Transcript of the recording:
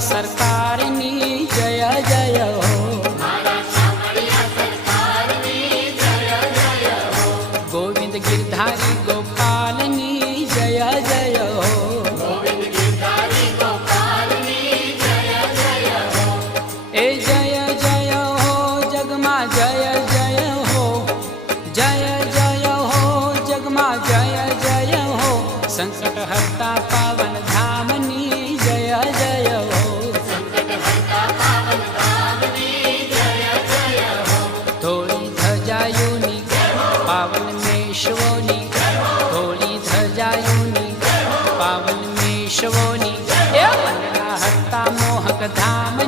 सरकारनी जय जय हो। गोविंद गिरधारी गोपालनी जय जय हो। ए जय जय हो जगमा जय जय हो। जय जय हो जगमा जय जय हो। संकट हरता पावन धामनी जय जय हो। थोड़ी ध्वजायुनी पावन मेशवोनी। थोड़ी ध्वजायुनी पावन मेशवोनी। हरता मोहक धाम